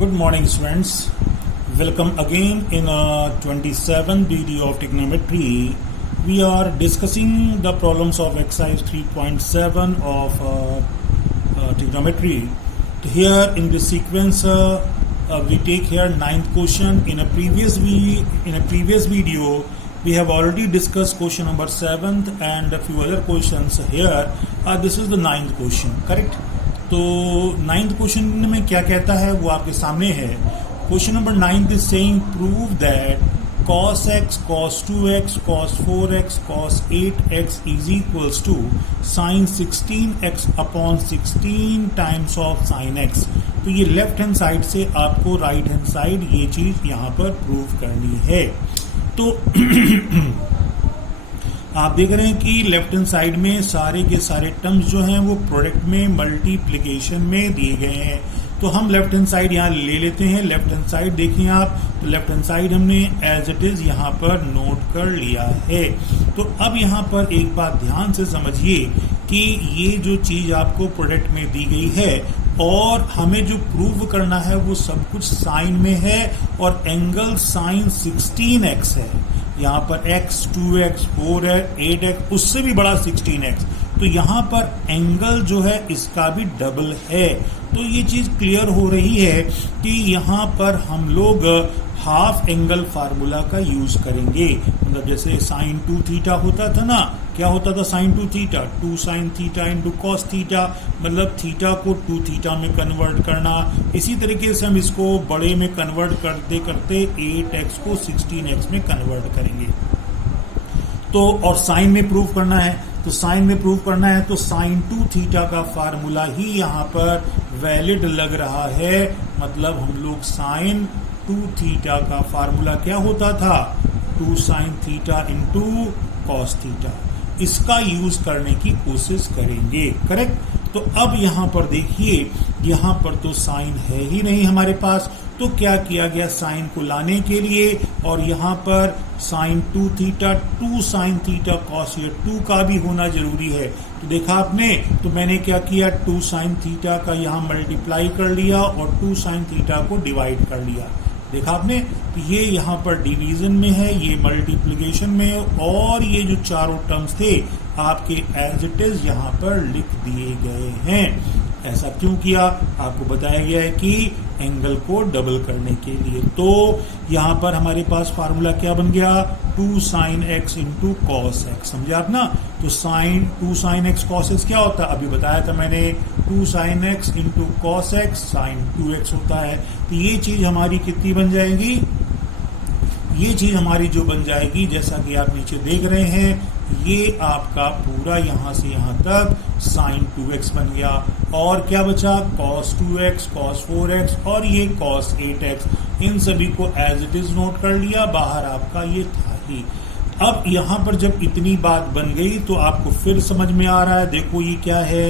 Good morning, students. Welcome again in a 27th video of trigonometry. We are discussing the problems of exercise 3.7 of trigonometry. Here in this sequence, we take here ninth question. In a previous video, we have already discussed question number 7th and a few other questions. Here, this is the ninth question. Correct? तो ninth question में क्या कहता है वो आपके सामने है. Question number 9 is saying prove that cos x, cos 2x, cos 4x, cos 8x is equals to sin 16x upon 16 times of sin x. तो ये लेफ्ट हैंड साइड से आपको राइट हैंड साइड ये चीज यहाँ पर प्रूव करनी है. तो आप देख रहे हैं कि लेफ्ट हैंड साइड में सारे के सारे टर्म्स जो हैं वो प्रोडक्ट में मल्टीप्लिकेशन में दिए गए हैं. तो हम लेफ्ट हैंड साइड यहाँ ले लेते हैं. लेफ्ट हैंड साइड देखिए आप, तो लेफ्ट हैंड साइड हमने एज इट इज यहाँ पर नोट कर लिया है. तो अब यहाँ पर एक बात ध्यान से समझिए कि ये जो चीज आपको प्रोडक्ट में दी गई है और हमें जो प्रूव करना है वो सब कुछ साइन में है और एंगल साइन 16x है. यहाँ पर x 2x 4 है 8x उससे भी बड़ा 16x. तो यहाँ पर एंगल जो है इसका भी डबल है. तो ये चीज क्लियर हो रही है कि यहाँ पर हम लोग हाफ एंगल फार्मूला का यूज करेंगे. मतलब जैसे साइन 2 थीटा होता था ना, क्या होता था sine 2 theta 2 sine theta into cos theta, मतलब थीटा को 2 थीटा में कन्वर्ट करना. इसी तरीके से हम इसको बड़े में कन्वर्ट करते करते 8x को 16x में कन्वर्ट करेंगे. तो और साइन में प्रूव करना है, तो साइन में प्रूव करना है तो साइन 2 थीटा का फार्मूला ही यहाँ पर वैलिड लग रहा है. मतलब हम लोग साइन 2 थीटा का फार्मूला क्या होता था 2 sine theta into cos theta, इसका यूज करने की कोशिश करेंगे. करेक्ट. तो अब यहाँ पर देखिए, यहाँ पर तो साइन है ही नहीं हमारे पास. तो क्या किया गया साइन को लाने के लिए, और यहाँ पर sine 2 theta 2 sine theta cos, ये 2 का भी होना जरूरी है. तो देखा आपने, तो मैंने क्या किया 2 साइन थीटा का यहाँ मल्टीप्लाई कर लिया और 2 साइन थीटा को डिवाइड कर लिया. देखा आपने, तो ये यहाँ पर डिवीजन में है, ये मल्टीप्लिकेशन में है, और ये जो चारों टर्म्स थे आपके एज इट इज यहाँ पर लिख दिए गए हैं. ऐसा क्यों किया आपको बताया गया है कि एंगल को डबल करने के लिए. तो यहाँ पर हमारे पास फार्मूला क्या बन गया 2 sine x into cos x. समझे आप ना. तो sine 2 sine x cos x क्या होता है, अभी बताया था मैंने 2 sine x into cos x sine 2x होता है. तो ये चीज हमारी कितनी बन जाएगी, ये चीज हमारी जो बन जाएगी जैसा कि आप नीचे देख रहे हैं, ये आपका पूरा यहां से यहां तक साइन 2x बन गया. और क्या बचा cos 2x cos 4x और ये cos 8x. इन सभी को एज इट इज नोट कर लिया, बाहर आपका ये था ही. अब यहां पर जब इतनी बात बन गई तो आपको फिर समझ में आ रहा है. देखो ये क्या है,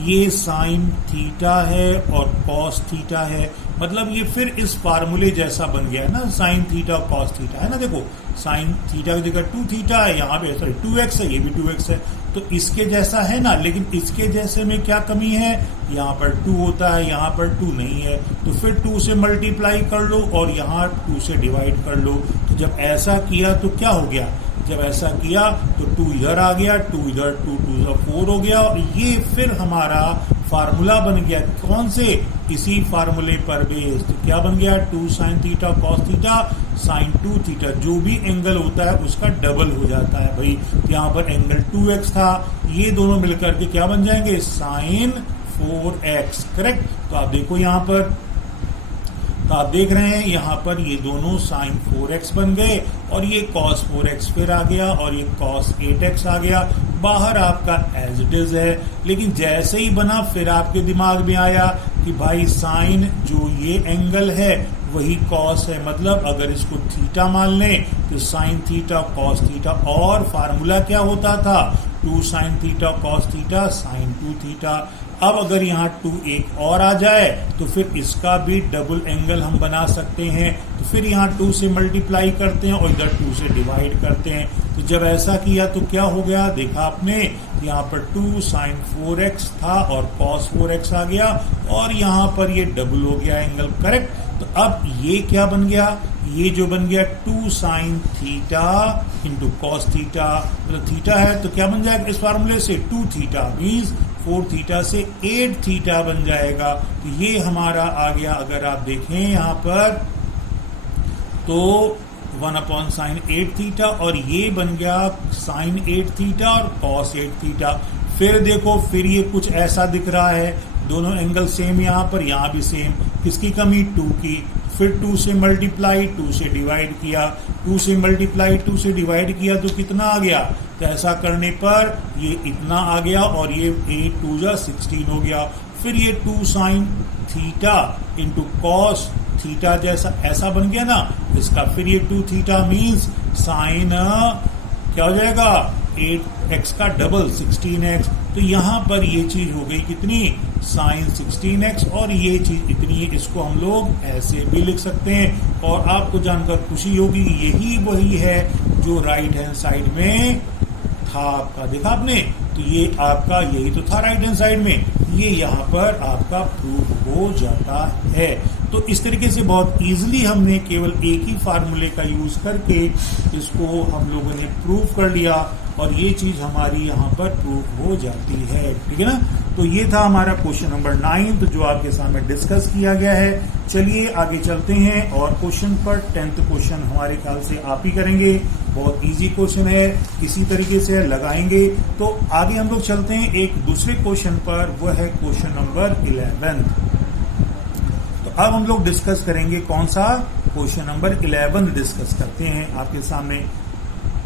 ये साइन थीटा है और कॉस थीटा है. मतलब ये फिर इस फार्मूले जैसा बन गया है ना, साइन थीटा कॉस थीटा है ना. देखो साइन थीटा की जगह 2 थीटा है, यहाँ पे सॉरी 2x है, ये भी 2x है. तो इसके जैसा है ना, लेकिन इसके जैसे में क्या कमी है, यहाँ पर 2 होता है, यहाँ पर 2 नहीं है. तो फिर 2 से मल्टीप्लाई कर लो और यहाँ 2 से डिवाइड कर लो. तो जब ऐसा किया तो क्या हो गया, जब ऐसा किया तो 2 इधर आ गया, 2 इधर, 2 2 4 हो गया. और ये फिर हमारा फार्मूला बन गया कौन से, इसी फार्मूले पर बेस्ड. तो क्या बन गया 2 sine theta cos theta sine 2 theta. जो भी एंगल होता है उसका डबल हो जाता है भाई. तो यहाँ पर एंगल 2x था, ये दोनों मिलकर के क्या बन जाएंगे साइन 4x. करेक्ट. तो आप देखो यहाँ पर, तो आप देख रहे हैं यहाँ पर ये दोनों साइन 4x बन गए और ये cos 4x फिर आ गया और ये cos 8x आ गया. बाहर आपका एज इट इज है, लेकिन जैसे ही बना फिर आपके दिमाग में आया कि भाई साइन जो ये एंगल है वही कॉस है. मतलब अगर इसको थीटा मान लें तो साइन थीटा कॉस थीटा, और फार्मूला क्या होता था 2 sine theta cos theta sine 2 theta. अब अगर यहाँ 2 एक और आ जाए तो फिर इसका भी डबल एंगल हम बना सकते हैं. तो फिर यहाँ 2 से मल्टीप्लाई करते हैं और इधर 2 से डिवाइड करते हैं. तो जब ऐसा किया तो क्या हो गया, देखा आपने, यहाँ पर 2 साइन 4x था और cos 4x आ गया और यहाँ पर ये डबल हो गया एंगल. करेक्ट. तो अब ये क्या बन गया, ये जो बन गया 2 sin theta into cos theta, मतलब थीटा है तो क्या बन जाएगा इस फार्मूले से 2 थीटा मीन्स 4 थीटा से 8 थीटा बन जाएगा। तो ये हमारा आ गया, अगर आप देखें यहां पर तो 1/sin 8 थीटा, और ये बन गया sin 8 थीटा और cos 8 थीटा। फिर देखो, फिर ये कुछ ऐसा दिख रहा है, दोनों एंगल सेम, यहां भी सेम, किसकी कमी 2 की, फिर 2 से मल्टीप्लाई 2 से डिवाइड किया, 2 से मल्टीप्लाई 2 से डिवाइड किया तो कितना आ गया, तो ऐसा करने पर ये इतना आ गया और ये 8 2 जा 16 हो गया। फिर ये 2 sin theta into cos theta जैसा ऐसा बन गया ना इसका, फिर ये 2 थीटा मीन्स साइन क्या हो जाएगा 8x का डबल 16x। तो यहां पर ये चीज हो गई कितनी साइन 16x, और ये चीज इतनी है, इसको हम लोग ऐसे भी लिख सकते हैं। और आपको जानकर खुशी होगी यही वही है जो राइट हैंड साइड में था आपका, देखा आपने, तो ये आपका यही तो था राइट हैंड साइड में, ये यहाँ पर आपका प्रूफ हो जाता है। तो इस तरीके से बहुत इजीली हमने केवल एक ही फार्मूले का यूज करके इसको हम लोगों ने प्रूफ कर लिया, और ये चीज हमारी यहाँ पर प्रूफ हो जाती है, ठीक है ना। तो ये था हमारा क्वेश्चन नंबर 9, तो जो आपके सामने डिस्कस किया गया है। चलिए आगे चलते हैं और क्वेश्चन पर 10th क्वेश्चन हमारे ख्याल से आप ही करेंगे, बहुत इजी क्वेश्चन है, इसी तरीके से लगाएंगे। तो आगे हम लोग चलते हैं एक दूसरे क्वेश्चन पर, वो है क्वेश्चन नंबर 11। तो अब हम लोग डिस्कस करेंगे कौन सा, क्वेश्चन नंबर 11 डिस्कस करते हैं आपके सामने।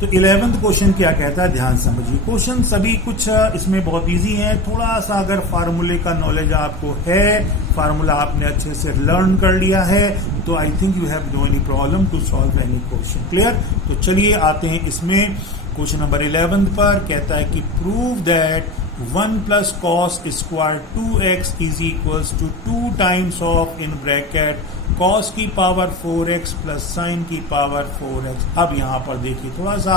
तो 11th क्वेश्चन क्या कहता है, ध्यान समझिए। क्वेश्चन सभी कुछ इसमें बहुत इजी है, थोड़ा सा अगर फार्मूले का नॉलेज आपको है, फार्मूला आपने अच्छे से लर्न कर लिया है, तो I think you have no any problem to solve any question. Clear. तो चलिए आते हैं इसमें क्वेश्चन नंबर 11 पर। कहता है कि prove that 1 plus cos square 2x is equals to 2 times of in bracket cos की पावर 4x प्लस साइन की पावर 4x। अब यहाँ पर देखिए, थोड़ा सा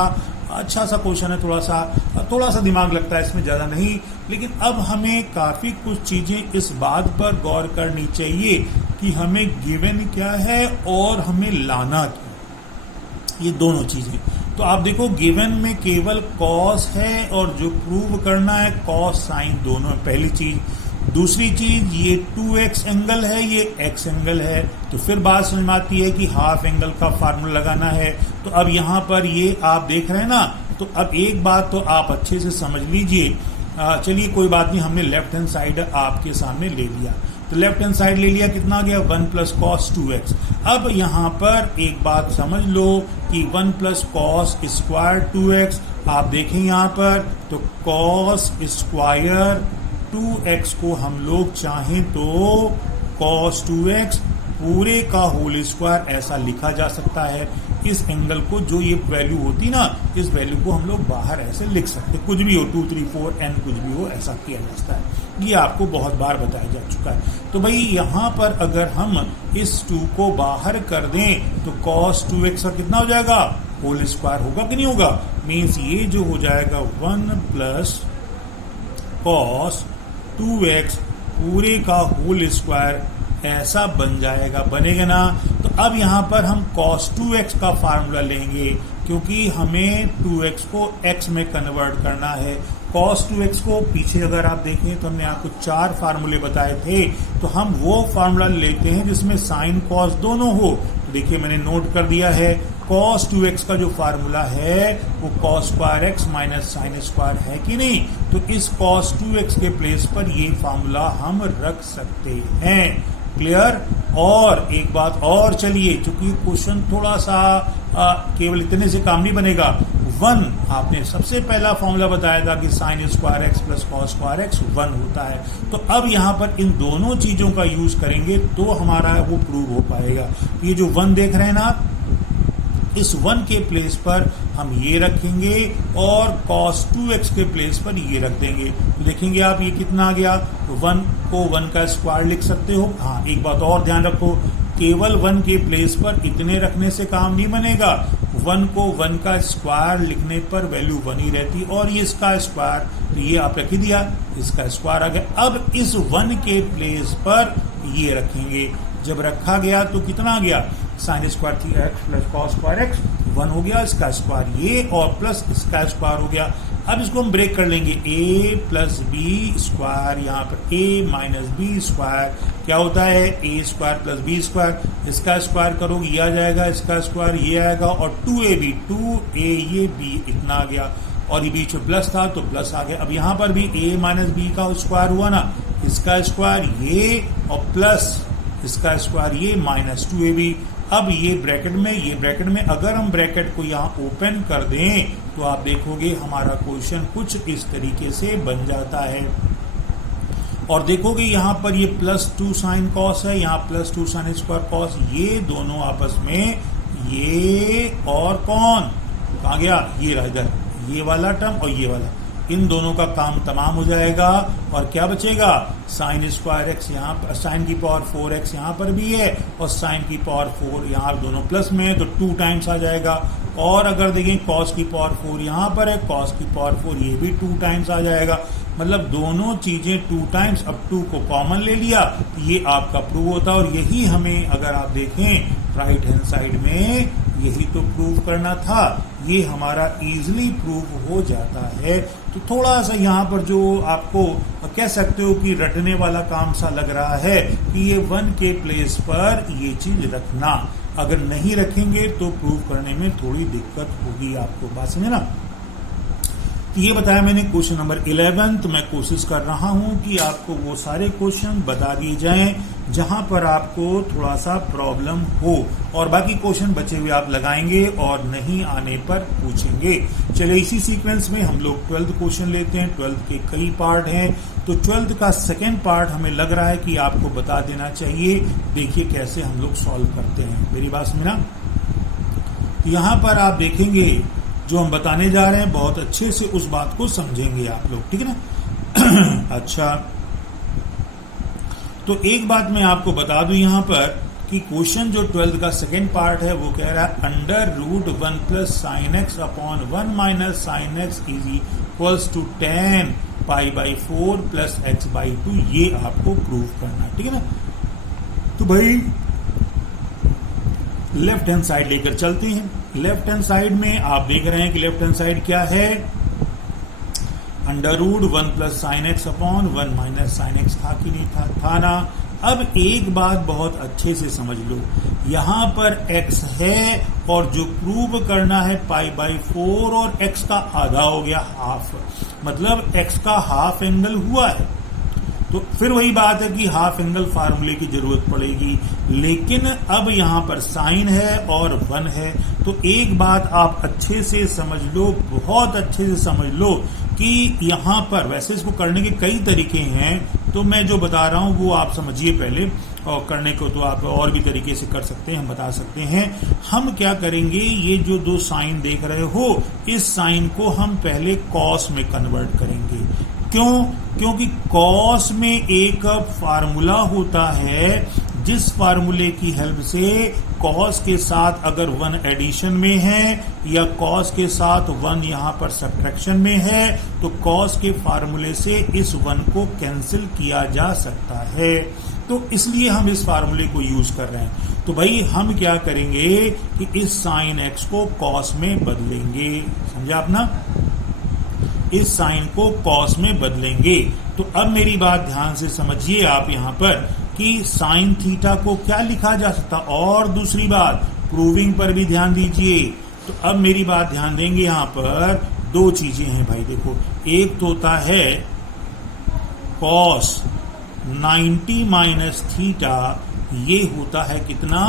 अच्छा सा क्वेश्चन है, थोड़ा सा दिमाग लगता है इसमें, ज्यादा नहीं, लेकिन अब हमें काफी कुछ चीजें इस बात पर गौर करनी चाहिए कि हमें गिवन क्या है और हमें लाना क्या, ये दोनों चीजें। तो आप देखो गिवन में केवल कॉस है और जो प्रूव करना है कॉस साइन दोनों है, पहली चीज। दूसरी चीज ये 2x एंगल है, ये x एंगल है, तो फिर बात समझ में आती है कि हाफ एंगल का फार्मूला लगाना है। तो अब यहाँ पर ये आप देख रहे हैं ना, तो अब एक बात तो आप अच्छे से समझ लीजिए। चलिए कोई बात नहीं, हमने लेफ्ट हैंड साइड आपके सामने ले लिया, तो लेफ्ट हैंड साइड ले लिया, कितना आ गया 1 प्लस कॉस 2x। अब यहाँ पर एक बात समझ लो कि 1 प्लस कॉस स्क्वायर 2x, आप देखें यहाँ पर तो कॉस स्क्वायर 2x को हम लोग चाहें तो cos 2x पूरे का होल स्क्वायर ऐसा लिखा जा सकता है। इस एंगल को जो ये वैल्यू होती ना, इस वैल्यू को हम लोग बाहर ऐसे लिख सकते, कुछ भी हो 2 3 4 n कुछ भी हो, ऐसा किया जा सकता है। ये आपको बहुत बार बताया जा चुका है। तो भाई यहाँ पर अगर हम इस 2 को बाहर कर दें तो cos 2x का कितना हो जाएगा, होल स्क्वायर होगा कि नहीं होगा, मीन्स ये जो हो जाएगा 1 प्लस cos 2x पूरे का होल स्क्वायर ऐसा बन जाएगा, बनेगा ना। तो अब यहाँ पर हम cos 2x का फार्मूला लेंगे, क्योंकि हमें 2x को x में कन्वर्ट करना है। cos 2x को पीछे अगर आप देखें तो हमने आपको 4 फार्मूले बताए थे, तो हम वो फार्मूला लेते हैं जिसमें साइन कॉस दोनों हो। तो देखिए मैंने नोट कर दिया है, cos 2x का जो फार्मूला है वो cos square x minus sine square है कि नहीं, तो इस cos 2x के प्लेस पर ये फार्मूला हम रख सकते हैं। क्लियर। और एक बात और, चलिए चूंकि क्वेश्चन थोड़ा सा केवल इतने से काम नहीं बनेगा, 1 आपने सबसे पहला फॉर्मूला बताया था कि sine square x plus cos square x 1 होता है। तो अब यहाँ पर इन दोनों चीजों का यूज करेंगे तो हमारा वो प्रूव हो पाएगा। ये जो 1 देख रहे हैं ना आप, इस 1 के प्लेस पर हम ये रखेंगे और cos 2x के प्लेस पर ये रख देंगे। तो देखेंगे आप ये कितना आ गया, तो 1 को 1 का स्क्वायर लिख सकते हो। हाँ एक बात और ध्यान रखो, केवल 1 के प्लेस पर इतने रखने से काम नहीं बनेगा, 1 को 1 का स्क्वायर लिखने पर वैल्यू 1 ही रहती, और ये इसका स्क्वायर, तो ये आप रख ही दिया, इसका स्क्वायर आ गया। अब इस 1 के प्लेस पर ये रखेंगे, जब रखा गया तो कितना आ गया, साइन स्क्वायर थी x plus cos square x, 1 हो गया इसका स्क्वायर ये और प्लस इसका स्क्वायर हो गया। अब इसको हम ब्रेक कर लेंगे, a प्लस बी स्क्वायर, यहाँ पर a माइनस बी स्क्वायर क्या होता है, a square plus B square, इसका स्क्वायर करोगे ये आ जाएगा, इसका स्क्वायर ये आएगा और 2ab 2a ये b इतना आ गया और ये बीच में प्लस था तो प्लस आ गया। अब यहाँ पर भी a माइनस बी का स्क्वायर हुआ ना, इसका स्क्वायर ये और प्लस इसका स्क्वायर ये माइनस 2ab। अब ये ब्रैकेट में अगर हम ब्रैकेट को यहाँ ओपन कर दें तो आप देखोगे हमारा क्वेश्चन कुछ इस तरीके से बन जाता है। और देखोगे यहाँ पर ये प्लस 2 साइन कॉस है, यहाँ प्लस 2 साइन स्क्वायर कॉस, ये दोनों आपस में ये और कौन कहाँ गया, ये रह इधर, ये वाला टर्म और ये वाला, इन दोनों का काम तमाम हो जाएगा और क्या बचेगा, साइन स्क्वायर एक्स यहाँ पर, साइन की पावर 4x यहाँ पर भी है और साइन की पावर 4 यहाँ दोनों प्लस में है तो 2 टाइम्स आ जाएगा। और अगर देखें कॉस की पावर 4 यहाँ पर है, कॉस की पावर 4 ये भी 2 टाइम्स आ जाएगा। मतलब दोनों चीजें 2 टाइम्स, अब 2 को कॉमन ले लिया तो ये आपका प्रूव होता है। और यही हमें अगर आप देखें राइट हैंड साइड में यही तो प्रूव करना था, ये हमारा इजीली प्रूव हो जाता है। तो थोड़ा सा यहाँ पर जो आपको कह सकते हो कि रटने वाला काम सा लग रहा है कि ये 1 के प्लेस पर ये चीज रखना, अगर नहीं रखेंगे तो प्रूव करने में थोड़ी दिक्कत होगी आपको, बात समझे ना। तो ये बताया मैंने क्वेश्चन नंबर 11। तो मैं कोशिश कर रहा हूं कि आपको वो सारे क्वेश्चन बता दिए जाएं जहां पर आपको थोड़ा सा प्रॉब्लम हो, और बाकी क्वेश्चन बचे हुए आप लगाएंगे और नहीं आने पर पूछेंगे। चलिए इसी सीक्वेंस में हम लोग 12th क्वेश्चन लेते हैं। 12th के कई पार्ट हैं, तो 12th का सेकेंड पार्ट हमें लग रहा है कि आपको बता देना चाहिए। देखिए कैसे हम लोग सॉल्व करते हैं, मेरी बात समझना। यहाँ पर आप देखेंगे जो हम बताने जा रहे हैं बहुत अच्छे से उस बात को समझेंगे आप लोग, ठीक है ना। अच्छा, तो एक बात मैं आपको बता दूं यहाँ पर कि क्वेश्चन जो 12th का सेकेंड पार्ट है वो कह रहा है under root 1 plus sine x upon 1 minus sine x is equals to tan pi by 4 plus x by 2, ये आपको प्रूव करना है, ठीक है ना। तो भाई लेफ्ट हैंड साइड लेकर चलते हैं। लेफ्ट हैंड साइड में आप देख रहे हैं कि लेफ्ट हैंड साइड क्या है, under root 1 plus sine x upon 1 minus sine x था कि नहीं था ना। अब एक बात बहुत अच्छे से समझ लो, यहां पर x है और जो प्रूव करना है पाई बाई 4 और x का आधा हो गया हाफ, मतलब x का हाफ एंगल हुआ है। तो फिर वही बात है कि हाफ एंगल फार्मूले की जरूरत पड़ेगी, लेकिन अब यहां पर साइन है और 1 है। तो एक बात आप अच्छे से समझ लो, बहुत अच्छे से समझ लो कि यहां पर वैसे इसको करने के कई तरीके हैं, तो मैं जो बता रहा हूं वो आप समझिए पहले, और करने को तो आप और भी तरीके से कर सकते हैं, हम बता सकते हैं। हम क्या करेंगे, ये जो 2 साइन देख रहे हो इस साइन को हम पहले कॉस में कन्वर्ट करेंगे। क्यों? क्योंकि कॉस में एक फार्मूला होता है जिस फार्मूले की हेल्प से कॉस के साथ अगर 1 एडिशन में है या कॉस के साथ 1 यहां पर सब्ट्रैक्शन में है तो कॉस के फार्मूले से इस 1 को कैंसिल किया जा सकता है। तो इसलिए हम इस फार्मूले को यूज कर रहे हैं। तो भाई हम क्या करेंगे कि इस साइन एक्स को कॉस में बदलेंगे, समझा अपना, इस साइन को कॉस में बदलेंगे। तो अब मेरी बात ध्यान से समझिए आप यहाँ पर कि साइन थीटा को क्या लिखा जा सकता, और दूसरी बात प्रूविंग पर भी ध्यान दीजिए। तो अब मेरी बात ध्यान देंगे, यहाँ पर 2 चीजें हैं भाई, देखो, एक तो होता है कॉस 90 माइनस थीटा, ये होता है कितना,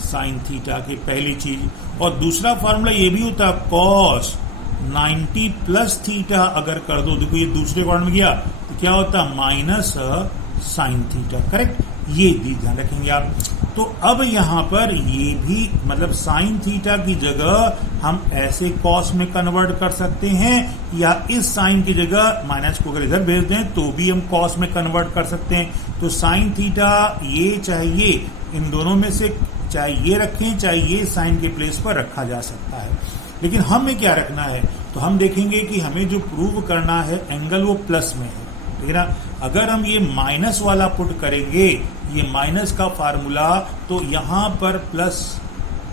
साइन थीटा की पहली चीज, और दूसरा फॉर्मूला ये भी होता है कॉस 90 प्लस थीटा अगर कर दो, देखो ये दूसरे क्वाड्रेंट में गया तो क्या होता है माइनस साइन थीटा, करेक्ट, ये भी ध्यान रखेंगे आप। तो अब यहां पर ये भी मतलब साइन थीटा की जगह हम ऐसे कॉस में कन्वर्ट कर सकते हैं, या इस साइन की जगह माइनस को अगर इधर भेज दें तो भी हम कॉस में कन्वर्ट कर सकते हैं। तो साइन थीटा ये चाहिए, इन दोनों में से चाहे ये रखें चाहे ये साइन के प्लेस पर रखा जा सकता है, लेकिन हमें क्या रखना है, तो हम देखेंगे कि हमें जो प्रूव करना है एंगल वो प्लस में है, ठीक है ना। अगर हम ये माइनस वाला पुट करेंगे, ये माइनस का फार्मूला, तो यहां पर प्लस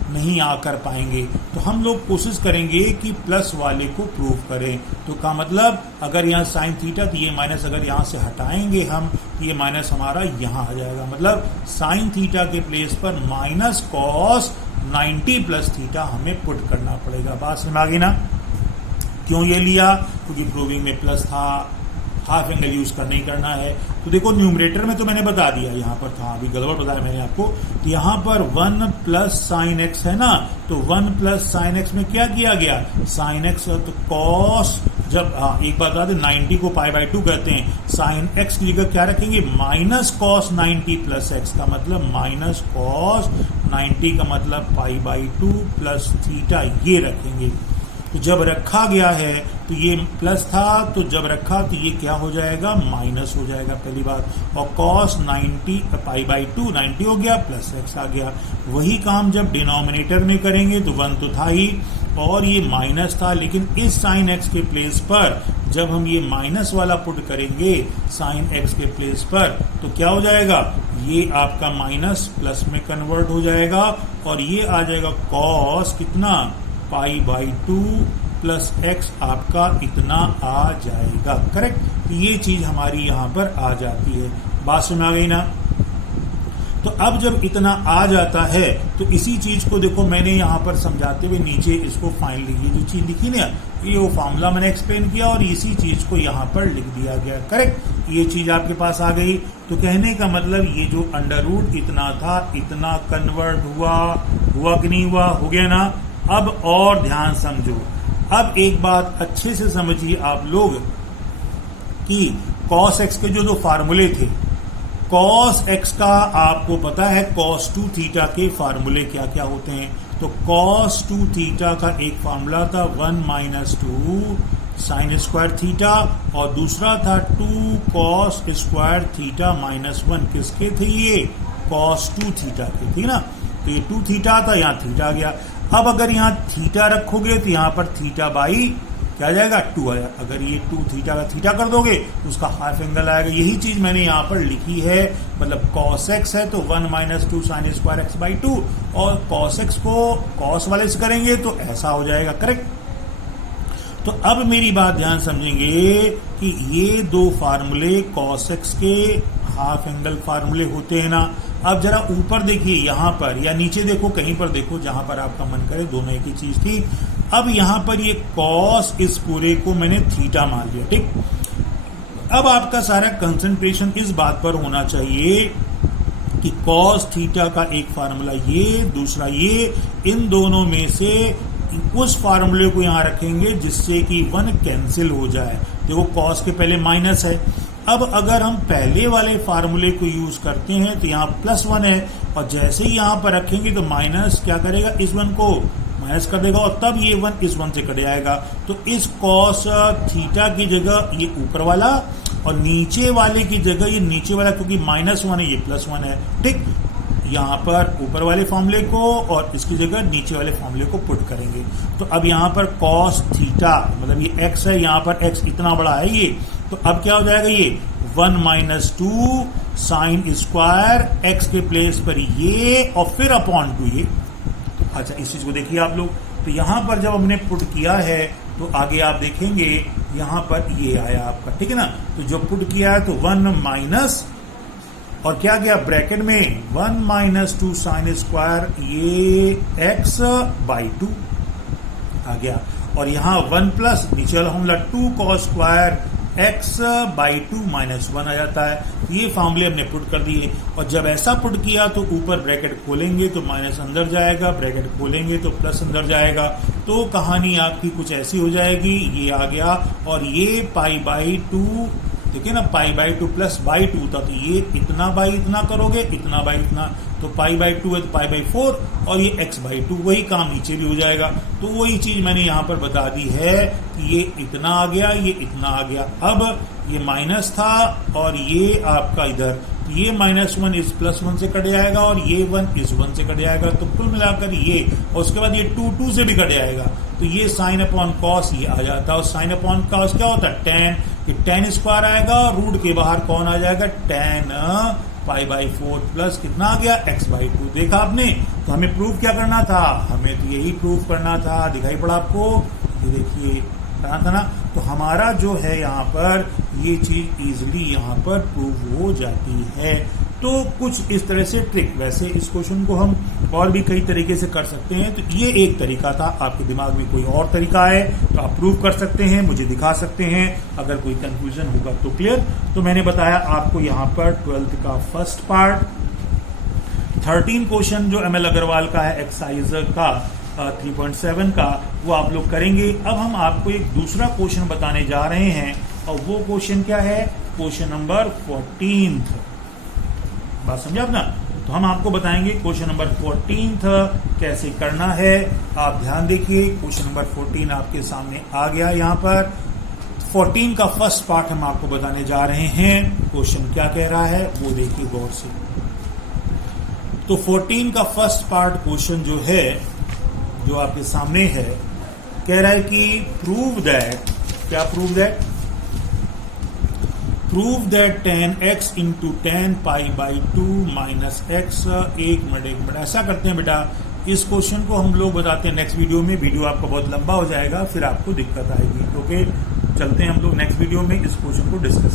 नहीं आकर पाएंगे, तो हम लोग कोशिश करेंगे कि प्लस वाले को प्रूव करें। तो का मतलब अगर यहाँ साइन थीटा, तो ये माइनस अगर यहाँ से हटाएंगे हम, तो ये माइनस हमारा यहाँ आ जाएगा। मतलब साइन थीटा के प्लेस पर माइनस कॉस 90 प्लस थीटा हमें पुट करना पड़ेगा। बात समझ आ गई ना। क्यों ये लिया? क्योंकि प्रूविंग में प्लस था, हाफ एंगल यूज करना ही करना है। तो देखो न्यूमरेटर में तो मैंने बता दिया, यहाँ पर था, अभी गड़बड़ बताया मैंने आपको। तो यहाँ पर 1 प्लस साइन एक्स है ना, तो 1 प्लस साइन एक्स में क्या किया गया? साइन एक्स, तो कॉस, जब एक बात बता दें, 90 को पाई बाई 2 कहते हैं, साइन एक्स की जगह क्या रखेंगे? माइनस कॉस 90 प्लस एक्स, का मतलब माइनस कॉस 90 का मतलब पाई बाई 2 प्लस थीटा, ये रखेंगे। तो जब रखा गया है तो ये प्लस था, तो जब रखा तो ये क्या हो जाएगा? माइनस हो जाएगा, पहली बात। और कॉस 90 पाई बाई 2 90 हो गया, प्लस एक्स आ गया। वही काम जब डिनोमिनेटर में करेंगे तो 1 तो था ही और ये माइनस था, लेकिन इस साइन एक्स के प्लेस पर जब हम ये माइनस वाला पुट करेंगे साइन एक्स के प्लेस पर, तो क्या हो जाएगा? ये आपका माइनस प्लस में कन्वर्ट हो जाएगा और ये आ जाएगा कॉस कितना? पाई बाई 2 प्लस एक्स आपका इतना आ जाएगा। करेक्ट। तो ये चीज हमारी यहां पर आ जाती है। बात समझ आ गई ना। तो अब जब इतना आ जाता है तो इसी चीज को देखो मैंने यहां पर समझाते हुए नीचे इसको फाइनली ये जो चीज लिखी ना, ये वो फॉर्मूला मैंने एक्सप्लेन किया और इसी चीज को यहां पर लिख दिया गया। करेक्ट। ये चीज आपके पास आ गई। तो कहने का मतलब ये जो अंडर रूट इतना था, इतना कन्वर्ट हुआ कि नहीं हुआ? हो गया ना। अब और ध्यान समझो। अब एक बात अच्छे से समझिए आप लोग कि cos x के जो फार्मूले थे, cos x का आपको पता है cos 2 थीटा के फार्मूले क्या क्या होते हैं। तो cos 2 थीटा का एक फार्मूला था 1 माइनस 2 साइन स्क्वायर थीटा और दूसरा था 2 cos स्क्वायर थीटा माइनस 1। किसके थे ये? cos 2 थीटा के, ठीक ना। तो ये 2 थीटा था, यहाँ थीटा आ गया। अब अगर यहाँ थीटा रखोगे तो यहाँ पर थीटा बाई क्या आ जाएगा? 2 आया। अगर ये 2 थीटा का थीटा कर दोगे तो उसका हाफ एंगल आएगा। यही चीज मैंने यहाँ पर लिखी है। मतलब cos x है तो 1 minus 2 sine square x by 2 और cos x को cos वाले से करेंगे तो ऐसा हो जाएगा। करेक्ट। तो अब मेरी बात ध्यान समझेंगे कि ये दो फार्मूले cos x के हाफ एंगल फार्मूले होते हैं ना। अब जरा ऊपर देखिए यहां पर या नीचे देखो, कहीं पर देखो जहां पर आपका मन करे, दोनों एक ही चीज थी। अब यहां पर ये cos इस पूरे को मैंने थीटा मान लिया, ठीक। अब आपका सारा कंसंट्रेशन इस बात पर होना चाहिए कि cos थीटा का एक फार्मूला ये, दूसरा ये, इन दोनों में से उस फार्मूले को यहां रखेंगे जिससे कि 1 कैंसिल हो जाए। देखो cos के पहले माइनस है। अब अगर हम पहले वाले फार्मूले को यूज करते हैं तो यहाँ +1 है और जैसे ही यहाँ पर रखेंगे तो माइनस क्या करेगा? इस 1 को माइनस कर देगा और तब ये 1 इस 1 से कट जाएगा। तो इस cos थीटा की जगह ये ऊपर वाला और नीचे वाले की जगह ये नीचे वाला, क्योंकि -1 है ये +1 है, ठीक। यहाँ पर ऊपर वाले फॉर्मूले को और इसकी जगह नीचे वाले फॉर्मूले को पुट करेंगे। तो अब यहाँ पर cos थीटा मतलब ये x है, यहाँ पर x इतना बड़ा है ये, तो अब क्या हो जाएगा? ये 1 माइनस 2 साइन स्क्वायर एक्स के प्लेस पर ये और फिर अपॉन 2 ये। अच्छा, इस चीज को देखिए आप लोग। तो यहां पर जब हमने पुट किया है तो आगे आप देखेंगे यहां पर ये आया आपका, ठीक है ना। तो जो पुट किया है तो 1 माइनस और क्या गया ब्रैकेट में 1 माइनस 2 साइन स्क्वायर ये एक्स बाई 2 आ गया और यहाँ 1 प्लस नीचे वाला formula 2 cos square x by 2 minus 1 आ जाता है। ये फॉर्मूले हमने पुट कर दिए और जब ऐसा पुट किया तो ऊपर ब्रैकेट खोलेंगे तो माइनस अंदर जाएगा, ब्रैकेट खोलेंगे तो प्लस अंदर जाएगा। तो कहानी आपकी कुछ ऐसी हो जाएगी। ये आ गया और ये पाई बाई 2, देखिए ना, पाई बाई 2 प्लस बाई 2 था, तो ये इतना बाई इतना करोगे, इतना बाई इतना, तो पाई बाई 2 है तो पाई बाई 4 और ये एक्स बाई 2, वही काम नीचे भी हो जाएगा। तो वही चीज मैंने यहाँ पर बता दी है कि ये इतना आ गया, ये इतना आ गया। अब ये माइनस था और ये आपका इधर, ये -1 इस +1 से कट जाएगा और ये 1 इस 1 से कट जाएगा। तो कुल मिलाकर ये और उसके बाद ये 2 से भी कट जाएगा। तो ये साइन अपॉन कॉस ये आ जाता है और साइन अपॉन कॉस क्या होता है? tan। कि tan स्क्वायर आएगा, रूट के बाहर कौन आ जाएगा, tan पाई बाई 4 प्लस कितना आ गया, x बाई 2। देखा आपने, तो हमें प्रूव क्या करना था, हमें तो यही प्रूव करना था। दिखाई पड़ा आपको, ये देखिए करना था ना। तो हमारा जो है यहाँ पर ये चीज इजिली यहाँ पर प्रूव हो जाती है। तो कुछ इस तरह से ट्रिक, वैसे इस क्वेश्चन को हम और भी कई तरीके से कर सकते हैं। तो ये एक तरीका था, आपके दिमाग में कोई और तरीका है तो आप प्रूव कर सकते हैं, मुझे दिखा सकते हैं। अगर कोई कंफ्यूजन होगा तो क्लियर। तो मैंने बताया आपको यहाँ पर 12th का फर्स्ट पार्ट, 13 क्वेश्चन जो ML अग्रवाल का है एक्सरसाइज का 3.7 का, वो आप लोग करेंगे। अब हम आपको एक दूसरा क्वेश्चन बताने जा रहे हैं, और वो क्वेश्चन क्या है, क्वेश्चन नंबर 14। बात समझे आप ना। तो हम आपको बताएंगे क्वेश्चन नंबर 14 कैसे करना है। आप ध्यान देखिए, क्वेश्चन नंबर 14 आपके सामने आ गया। यहाँ पर 14 का फर्स्ट पार्ट हम आपको बताने जा रहे हैं। क्वेश्चन क्या कह रहा है वो देखिए गौर से। तो 14 का फर्स्ट पार्ट क्वेश्चन जो है, जो आपके सामने है, कह रहा है कि प्रूव दैट, क्या prove that, prove that tan x into tan pi by 2 minus x। एक मिनट ऐसा करते हैं बेटा, इस क्वेश्चन को हम लोग बताते हैं नेक्स्ट वीडियो में। वीडियो आपका बहुत लंबा हो जाएगा, फिर आपको दिक्कत आएगी। ओके, चलते हैं हम लोग नेक्स्ट वीडियो में इस क्वेश्चन को डिस्कस